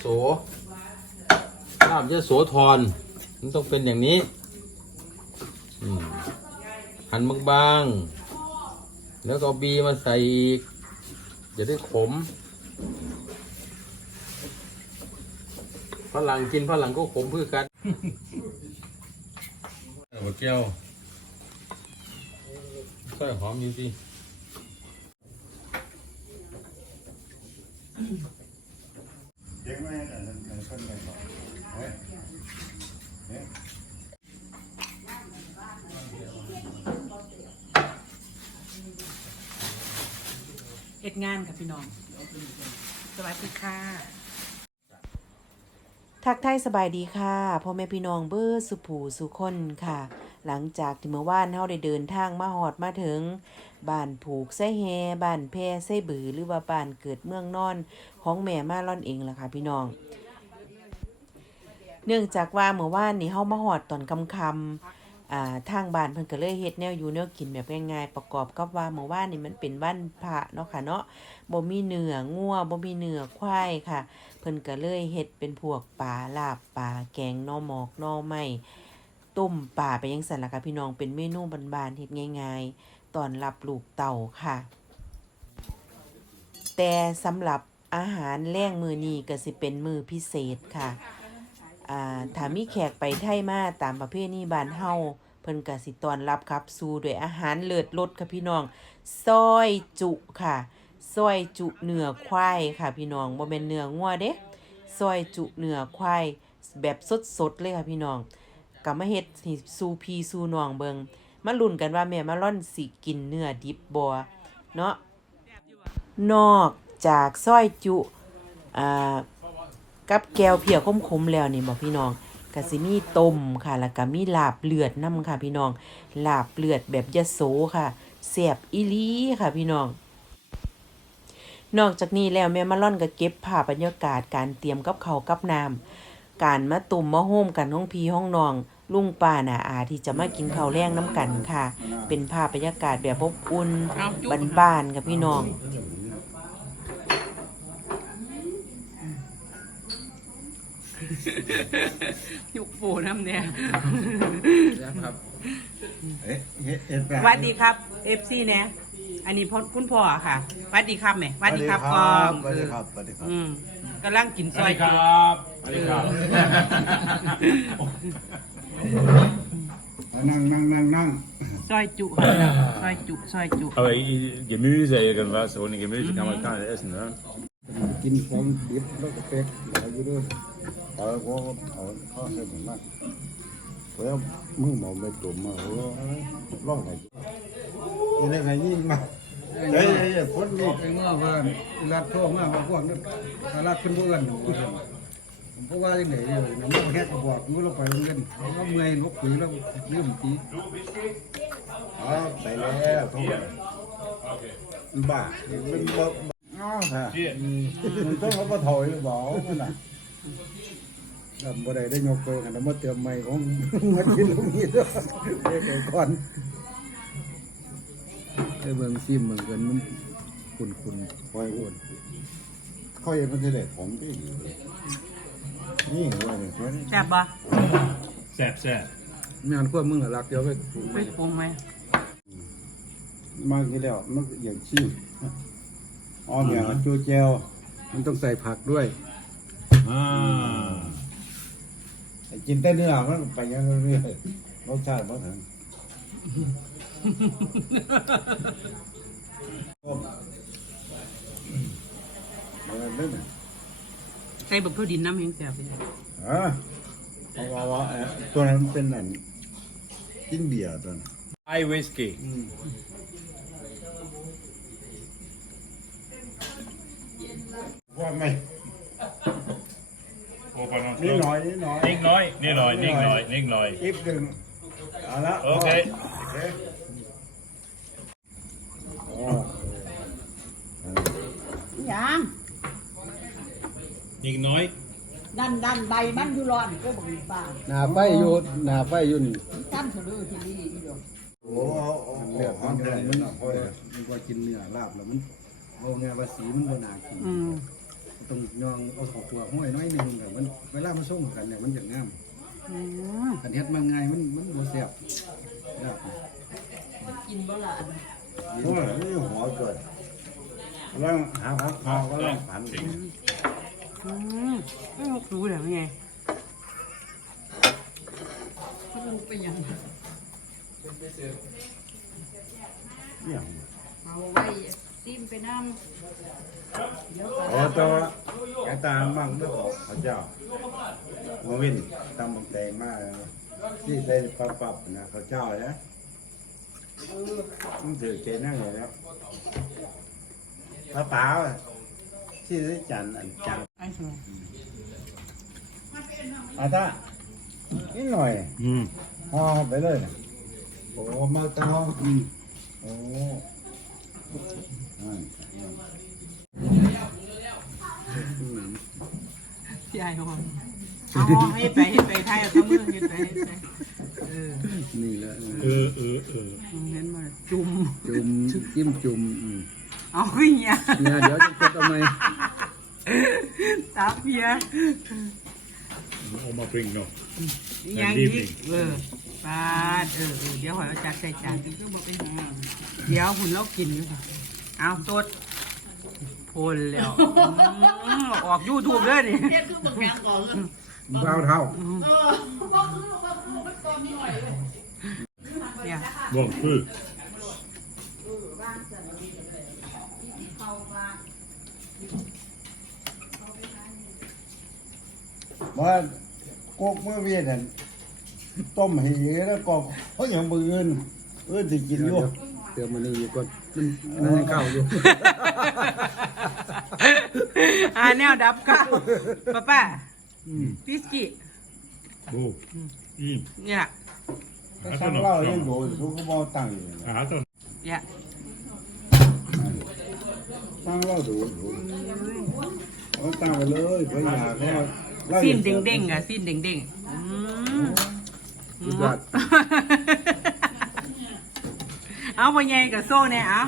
โสลาบยโสธรมันต้องเป็นอย่างนี้หั่นบางๆ แล้วก็เอาบีมาใส่อีก จะได้ขมฝรั่งกินฝรั่งก็ขมเพื่อกันเอาแก้วก็หอมจริงเด็ก ไม่แต่ในต้นไม้ก่อนเฮ้ยเฮ้ยเอ็ดงานกับพี่น้อง สวัสดีค่ะ ทักทายสบายดีค่ะ พ่อแม่พี่น้องเบอร์สุผูสุคนค่ะ หลังจากที่เมื่อวานเฮาได้เดินทางมาหอดมาถึง บ้านผูกไส้แฮบ้านแพร่ไส้บือหรือว่าบ้านเกิดเมืองนอนของแม่มาล่อนเองล่ะค่ะพี่น้อง เนื่องจากว่าเมื่อวานนี่เฮามาหอดตอนคำๆอ่าทางบ้านเพิ่นก็เลยเฮ็ดแนวอยู่แนวกินแบบง่ายๆประกอบกับว่าเมื่อวานนี่มันเป็นวันพระเนาะค่ะเนาะบ่มีเนื้องัวบ่มีเนื้อควายค่ะ เพิ่นก็เลยเฮ็ดเป็นพวกปลาลาบปลาแกงหน่อหมอกหน่อไม้ต้มปลาไปยังสันล่ะค่ะพี่น้องเป็นเมนูบ้านๆเฮ็ดง่าย ๆ ตอนรับลูกเต่าค่ะ แต่สำหรับอาหารแรงมือนี้ก็สิเป็นมือพิเศษค่ะถ้ามีแขกไปไทยมาตามประเพณีบ้านเฮาเพิ่นก็สิตอนรับครับสู่ด้วยอาหารเลิศรสค่ะพี่น้องซอยจุค่ะซอยจุเนื้อควายค่ะพี่น้องบ่แม่นเนื้องัวเด้ซอยจุเนื้อควายแบบสดๆเลยค่ะพี่น้องก็มาเฮ็ดสู่พี่สู่น้องเบิง มาลุ้นกันว่าแม่มาล่อนสิกินเนื้อดิบบ่เนาะนอกจากซอยจุอ่ากับแก้วเพียคมๆแล้วนี่บอกพี่น้องก็สิมีต้มค่ะ แล้วก็มีลาบเลือดน้ำค่ะ พี่น้อง ลาบเลือดแบบยะโสค่ะแซ่บอีลีค่ะพี่น้อง นอกจากนี้แล้วแม่มาล่อนก็เก็บภาพบรรยากาศการเตรียมกับเขากับน้ำการมาตุ่มมาโฮมกันห้องพีห้องนอง ลุงป้าน่ะอาที่จะมากินข้าวแรงน้ำกันค่ะ เป็นภาพบรรยากาศแบบอบอุ่นบ้านๆกับพี่น้องยุกปูน้ำเนี่ยนะครับเอ๊ะเอ๊ะเอ๊ะสวัสดีครับเอฟซีเนี่ยอันนี้พ่อคุณพ่อค่ะสวัสดีครับแม่สวัสดีครับกองสวัสดีครับสวัสดีครับอืมกำลังกินซอยจุสวัสดีครับ นั่งนั่งนั่งนั่งซอยจุค่ะซอยจุซอยจุ Aber i- Gemüse irgendwas, ohne Gemüse kann man gar nicht essen, ne? กินของดิบแล้วก็เป็ดอะไรอยู่ด้วยเอาก็เอาข้าวใส่ถุงมากแล้วมึงมองไปตุ่มมาโอ้ร้องไห้ยังไงไงยิ่งมาเฮ้ยเฮ้ยคนนี้เมื่อเพื่อนรัดโทษมาว่าพวกนั้นรัดขึ้นพวกกัน ผมเพราะว่าอย่างไหนเนี่ยน้ำแค่กระบอกมันเราไปโรงเรียนเขาเมื่อยนกขุยแล้วเรื่องตีอ๋อไปแล้วทุกคนบ้ามันบ่อ้าวฮะมันต้องเอาไปถอยบอกมันน่ะลำบ่ได้ได้ยกตัวกันแล้วมาเติมใหม่ของมากินลูกนี้ด้วยเด็กก่อนไอ้เบิ่งซิมเหมือนกันมันขุนขุนคอยอ้วนค่อยมันจะได้ผมที่ นี่ว่าเนี่ยคนแซ่บปะ Säb, säb. งานพวกมึงหลักเดียวไปไปปรุงไหมมากี่แล้วมันอย่างชี้อ๋อเนี่ยจูเจลมันต้องใส่ผักด้วย Ah. กินแต่เนื้อมันไปยังเรื่อยๆรสชาติมันถึงอะไรเล่น ใส่บักทั่วดินน้ำแห้งแซ่บไปเลยอะเอาว่าว่าตัวนั้นเป็นอันกินเบียร์ตัวนั้น Thai whiskey. ว่าไม่ Hoppa någon นี่ slump. หน่อยนี่หน่อย Ning noj, ning noj, ning noj, ning noj. อีกหนึ่งเอาละ Okej. โอ้ยัง Ning noj. ดันดันใบมันอยู่ร้อนก็บอกมีป่าหนาไฟอยู่หนาไฟอยู่นี่ตั้นสะดือที่นี่อีดอกโหเอาเอาเลือดเอามันเอามันเอามันว่ากินเนื้อลาบแล้วมันโอ้ไงว่าสีมันบ่น่ากินอืมต้องยองเอาเขอตัวห้อยน้อยหนึงแต่มันเวลามันส่งกันเนี่ยมันจะงามอืมอันเฮ็ดมันง่ายมันมันบ่แซ่บยากกินบ่ล่ะโอ้ยนี่หัวเกิดกำลังหาผักข้าวกำลังผัน อืมไม่รู้เหรอไงมันเป็นหยังเนี่ยเอาไว้ซิมไปน้ำเดี๋ยวก็โอ้ตัวแกตามบ้างเรื่องของพระเจ้ามาวินตำบักแตงมากเลยที่ได้ปับปับๆนะเขาเจ้าเนี่ยมันถือเจนั่งเลยแล้วพระป๋าที่ได้จันทร์อันจันทร์ไอ้สัวอาตานิดหน่อยอืมห่อไปเลยนะโอ้มาเตาอืมโอ้นั่นพี่ไอ้หอมเอาให้ไปให้ไปไทยเอาตะมือให้ไปให้ไปเออนี่แหละเออเออเออเห็นมาจุ่มจุ่มจิ้มจุ่มอืมเอาขึ้นเนี่ยเนี่ยเดี๋ยวจะกดเอาไหม ตาเพีย เอามาพริงเนาะ ยังอีกเออปาดเออเออเดี๋ยวหอยเอาจัดใส่จานก็บ่เป็นหยังเดี๋ยวหุ่นเรากินอยู่ค่ะเอาสดพลแล้วอืมออกยูทูบเลยนี่เฮ็ดคือบ่แข็งก่อนเบาเท่าเออบ่คือบ่คือมันตอนนี้หน่อยเลยเนี่ยบ่คือ ว่าโกกเมื่อเวียนนั่นต้มเหแล้วก็เขาอย่างมืออื่นเอื่นที่กินอยู่เดี๋ยวมันนี่อยู่ก่อนมันมันยังเข้าอยู่ อ่าแนวดับก้าวป้าป้าพิสกี้โอ้อืมเนี่ยก็สั่งเหล้าเรื่องโดนเขาก็บอตั้งอยู่นะหาต้นเนี่ยตั้งเหล้าโดนเขาตั้งไปเลยเพราะอยากเขา สิ้นเด้งเด้งๆอะสิ้นเด้งเด้งๆอืมสุดยอดเอาไปไงกับโซ่เนี่ยเอา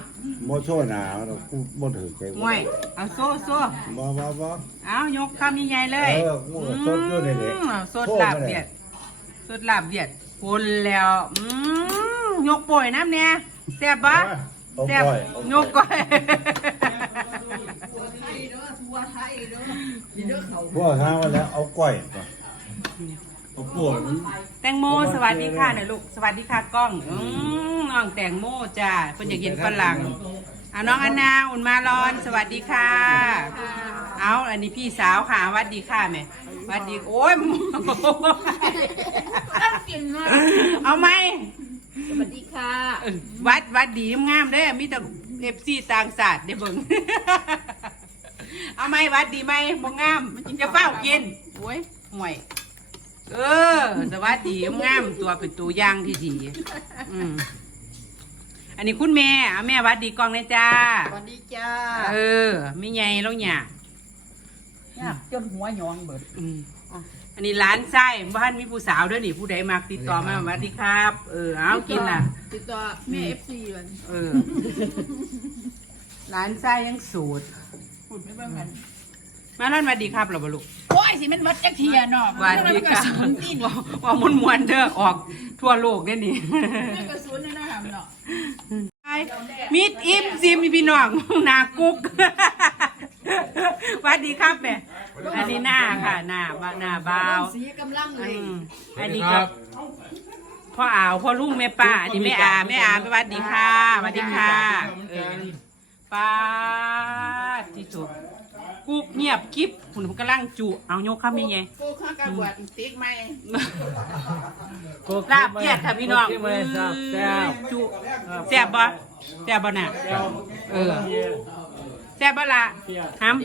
โมโชหนาวเราพูดบ่ถือใจมวยเอาโซ่โซ่บ่บ่บ่ เอายกคำใหญ่ๆเลยเออกูก็สดอยู่นี่แหละอืมสดลาบเดียดสดลาบเดียดคนแล้วอืมยกป่วยน้ำเนี่ยแซ่บปะเอาแซ่บก้อยยกก้อยไทยเด้อทัวไทยเด้อนี่เด้อเขา พวกทางมาแล้วเอาก้อยก่อนเอาป่วยมันแตงโมสวัสดีค่ะหน่อยลูกสวัสดีค่ะกล้องอืมน้องแตงโมจ้าเพิ่นอยากกินฝรั่งอะน้องอนนาอุ่นมารอน สวัสดีค่ะ เอาอันนี้พี่สาวค่ะสวัสดีค่ะแม่สวัสดีโอ้ยกินมากเอาไหมสวัสดีค่ะเออวัดวัดดีงามเด้อมีแต่เอฟซีต่างศาสตร์เด้อเบิ่ง เอาไหมวัดดีไหมบ่งามจะเฝ้ากินโอ้ยห่วย เออ สวัสดีงามตัวเป็นตัวอย่างที่ดีอืมอันนี้คุณแม่เอาแม่วัดดีกล้องนะจ้า สวัสดีจ้าเออไม่ใหญ่แล้วเนี่ยยากจนหัวหยองเบิด อืมอันนี้ร้านไส้บ้านมีผู้สาวด้วยนี่ผู้ใดมาติดต่อมาสวัสดีครับ เออเอากินล่ะ ติดต่อแม่ FC มันเออร้านไส้ยังสูตร พูดไม่เบิ่งกันมาแล้วสวัสดีครับเหราบลูกโอ้ยสิมันหมดจักเทียเนาะสวัสดีครับมันนี่ว่าว่ามันมวนๆเด้อออกทั่วโลกได้นี่ มันกระสุนนะนะครับเนาะมิดอิมซิมพี่น้องหนากุ๊กสวัสดีครับแม่อันนี้หน้าค่ะหน้าบ้าหน้าบ่าวสีกำลังเลอืยมอันนี้ก็พ่ออ่าวพ่อลุงแม่ป้าอันนี้แม่อาแม่อาสวัสดีค่ะสวัสดีค่ะเออป้า ที่สุดกุ๊กเงียบกิ๊บคุณกำลังจุเอายกข้ามยังไงกูข้างกระบวดติ๊กไหมลาบเกียดค่ะพี่น้องจุแซ่บบ่แซ่บบ่น่ะเออแซ่บบ่ละฮัม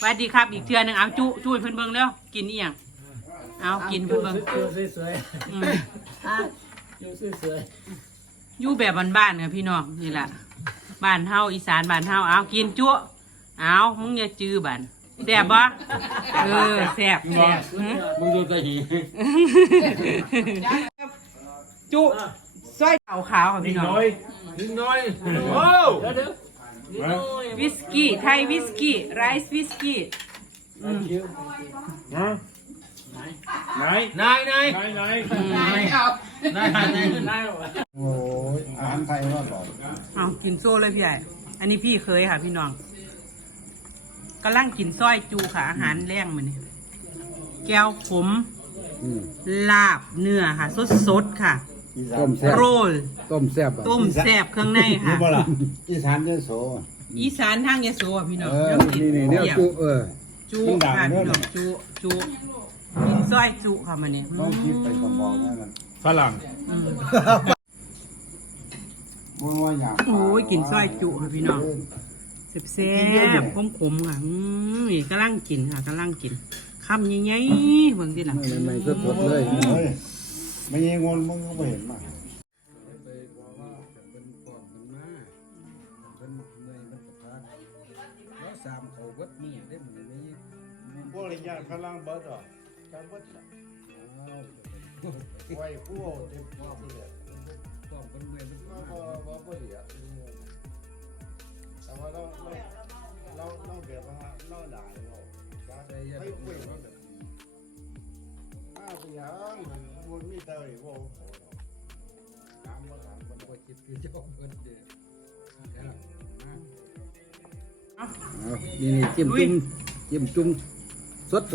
สวัสดีครับอีกเทือหนึงเอาจุจุให้เพิ่อนเบิ่งเร็วกินอีหยังเอากินเพิ่อนเบิ่งสวยอืมๆอยู่สวยอยู่แบบบ้านๆค่ะพี่น้องนี่แหละบ้านเฮาอีสานบ้านเฮาเอากินจุ เอามึงอย่าจื้อบันแซ่บบ่เออแซ่บแซ่บหือมึงดูตะหีจุซอยขาวขาวๆค่ะพี่น้อง นิดหน้อยโอ้ๆเดี๋ยวเดี๋ยวนิดหน่อยวิสกี้ ไทยวิสกี้ ไรซ์วิสกี้ Nej. นายนาย Nej, nej. นายนายนายโอ้ยอาหารไทยว่าบอก เอากินโซ่เลยพี่ใหญ่ อันนี้พี่เคยค่ะพี่น้อง กำลังกินส้อยจูค่ะ อาหารแรงมันนี่แก้วขมอืมลาบเนื้อค่ะ สดๆค่ะอีสาต้นมแซ่บโรลต้มแซ่บอะต้มแซ่บเครื่องในค่ะรู้บ่ล่ะอีสานเยอะโส อีสานทางยะโสอะพี่น้องเออยังติดนี่นี่เนี่ยเดี่ยวจุเออจูค่ะพี่น้องจูจูกินส้อยจูค่ะมันนี่ต้องคิดไปกระบอกนั่นน่ะ Falang. อืมบ่ว่าหยังโอ้ยกินส้อยจุค่ะพี่น้อง แซ่บๆขมๆค่ะอืมนี่กำลังกินค่ะกำลังกินคำใหญ่ๆเบิ่งดิล่ะไม่ไม่สดๆเลยเฮ้ยไม่ยิงงนมึงก็ไม่เห็นมาแล้วสามเขาเบิดนี่ได้หมือนี้พวกระยะพลังเบิดอะการเบิดไว้ผู้เต็มพ่อผู้เดียวป้องเป็นเมืองก็บ่บ่บ่เดียว แต่ว่าเราเราเราเราเดี๋ยวว่าเราด้บ่การใจเย็นให้คุยว่าแบบอ้าวพี่ยังมันบ่มีเตยบ่ถามบ่าถามคนบ่คิดคือเจ้าเพิ่นเด้อนี่นี่จิ้มจุ่มจิ้มจุ่ม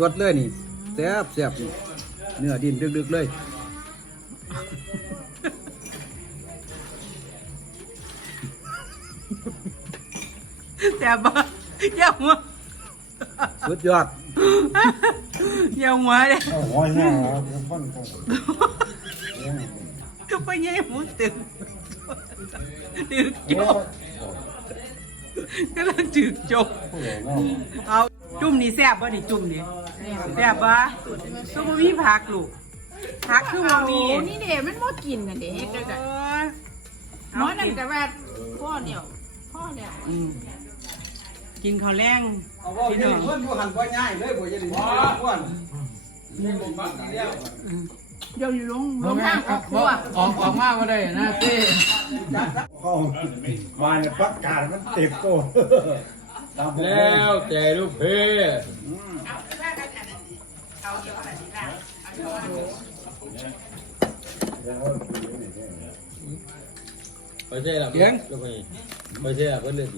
สดๆเลยนี่แซ่บแซ่บนี่เนื้อดินดึกๆเลย แต่บ่อย่าหัวสุดยอดอย่าหัวเลยเอาหัวแห้งแล้วมันก็ก็ไปแย่หมูตึงตึกจโอ้กกำลังจึกจกผู้ใหญ่เนาะเอาจุ่มนี่แซ่บบ่นี่จุ่มนี่แซ่บบ่ซุปบ่มีผักลูกผักคือบ่มีโอ้นี่เด็มันบ่กินน่ะเด็กก็โอ้ยน้อยนั่นก็ว่าพ่อเดียวพ่อเดียวอืม กินข้าวแรงเอาว่าเพิ่นอยู่หันบ่ง่ายเลยบ่จะได้อ้วนเดี๋ยวอยู่ลงลงทางครอบครัวออกออกมาก็ได้นะเต้เข้ามาเนี่ยประกาศมันเต็มโตตามผมแล้วแต่ลูกเพไปใช่หรอลูกพี่ไปใช่หรอเพื่อนเลือด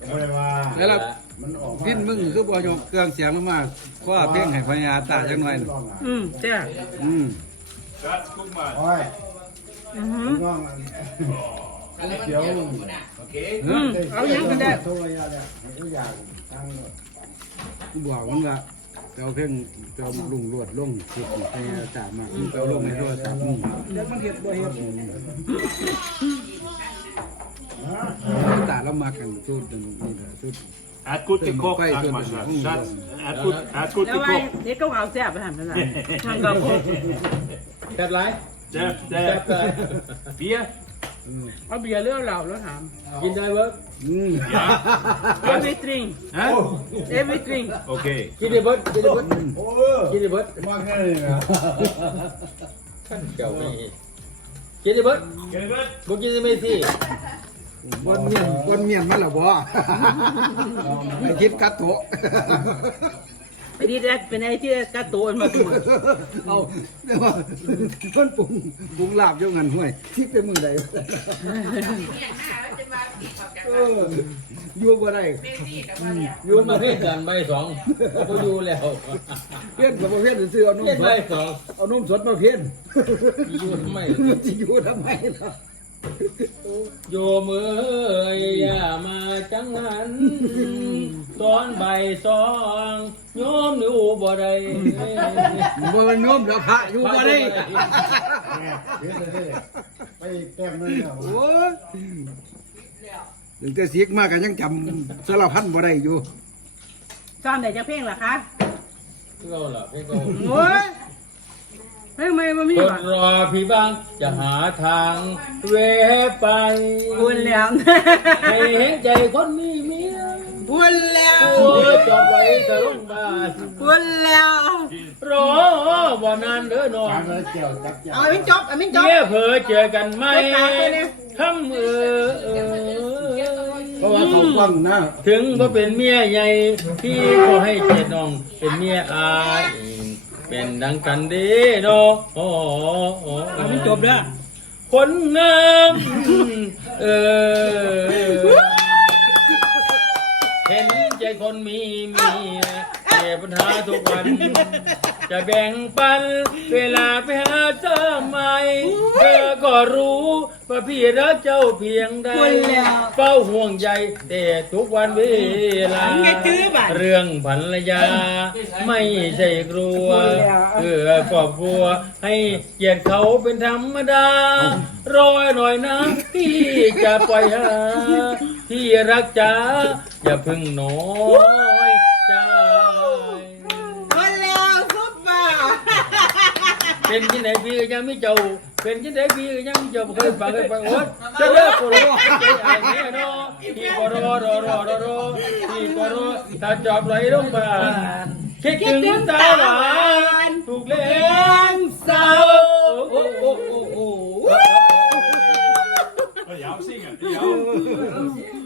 ดีไม่ว่าแล้วล่ะมันออกมาพินมึงคือบ่ยกเครื่องเสียงลงมาขอเพลงให้พญาตาจักหน่อยอืมแซ่บอืม Schatz, guck mal. โอ้ยอือหือน้องเดี๋ยวอืมเอายังก็ได้โทรยาเนี่ยทุกอย่างทางกูบอกมันว่าจะเอาเพลงจะเอาลุงรวดลงคือพญาตามามึงเอาลงในโทรศัพท์มึงเดี๋ยวมันเฮ็ดบ่เฮ็ดตาเรามากันสุดนี่แหละสุด Er hat gut gekocht, Bei- sag mal, bei- Schatz. Schatz, er hat gut, er hat gut แล้วไว้ gekocht. เด็กก็เอาแซ่บไปทำอะไรทำกับพวกแซ่บไร Jeff, แซ่บ der ไร Bier? เอาเบียร์เลือกเราแล้วถาม กินได้เวิร์กอืม everything Hä? everything Okay. กินได้เบิร์ดกินได้เบิร์ดโอ้กินได้เบิร์ดมาแค่นี้นะเจ้ามีกินได้เบิร์ด Gelbert? บุกินได้ไม่สิ วันเมียนวันเมียนมาแล้วบ่ไอ้คิดกัดโถไอ้ที่แรกเป็นไอ้ที่กระโตนมาตัวเอาเดี๋ยวว่าเพิ่นปรุงปรุงลาบอยู่งั้นห้วยคิดเป็นมือใดเอออยู่บ่ได้อยู่มาเพื่อนกันใบสองก็อยู่แล้วเพี้ยนกับบ่เพี้ยนซื้อเอานมเล่นสใบดสองเอานมสดมาเพี้ยนอยู่ทำไมมันสิอยู่ทำไมล่ะ โยมเอ้ยอย่ามาจังหันตอนใบสองโยมอยู่บ่ได้บ่มันโยมแล้วพระอยู่บ่ได้เดี๋ยวเดี๋ยวเดี๋ยวไปแต้มนึงเนี่ยโอ้ยถึงแต่เสียกมากก็ยังจำสารพันบ่ได้อยู่ซ่อนไหนจะเพ่งล่ะคะ เราล่ะพี่ก็โอ้ย เพลงไม่มามีคนว่ะรอพี่บ้างจะหาทางเวไปบุญแล้วให้เห็นใจคนมีเมียบุญแล้วโอ้ยจอดไว้สลงบ้านบุญแล้ว รอบ่นานเด้อน้องทางเลยเกี่ยวจับเกี่ยวเอาไม่จบเอาไม่จบเดี๋ยวเผลอเจอกันไหมไปตามไปเลยคำเออเออก็ราะว่าเขากว้างนะถึงก็เป็นเมียใหญ่พี่ก็ให้เกียรติน้องเป็นเมียอาย เป็นดังกันเด้เนาะโอ้โอ้เอามันจบแล้วคนงามเออเห็นใจคนมีเมียแก้ ปัญหาทุกวัน จะแบ่งปัน เวลาไปหาเธอใหม่เธอก็รู้ว่าพี่รักเจ้าเพียงใดเฝ้าห่วงใยแต่ทุกวันเวลา ไงตื้อบัด เรื่องภรรยา ไม่ใช่กลัวเพื่อครอบครัว ให้เกียรติเขาเป็นธรรมดา รอยหน่อยนะพี่จะปล่อยหาพี่รักจ๋าอย่าพึ่งน้อยใจ คนแล้วซุปเปอร์ เป็นที่ไหนพี่ก็ยังไม่เจ้า เป็นที่ไหนพี่ก็ยังไม่เจ้าบ่เคยฟังเคยไปโอ๊ยจะเลิกกูรอไอ้แน่นอนพี่ก็รอรอรอรอรอพี่ก็รอถ้าจอบไหลลงมาคิดถึงตาหลานถูกเลี้ยงสาวโอ้โอ้โอ้โอ้ Ja, zingen. Ja. เย